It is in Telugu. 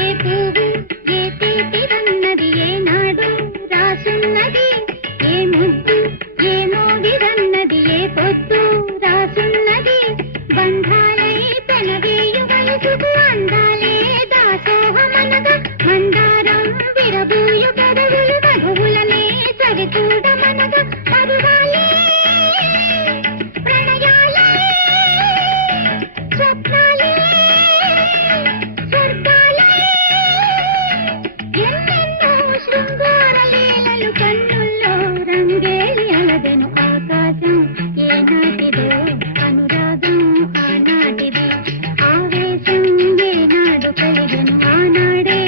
ఏ పువ్వు ఏ తీపిదన్నది ఏనాడు రాసున్నది, ఏ ముద్దు ఏ మోడిదన్నది ఏ పొద్దు రాసున్నది. బంధాలై పెనవేయు వయసుకు అందాలే దాసోహమనగా, మందారం విరబూయు పెదవులు మధువులనే సరి చూడమనగా. పరువాలే ప్రణయాలే స్వప్నాలే స్వర్గాలే ఎన్నెన్నో శృంగార లీలలు కన్నుల్లో రంగేలి అలదెను ఆకాశం. ఏనాటిదో అనురాగం ఆనాటిది, ఆవేశం ఏనాడు కలిగెను ఆనాడే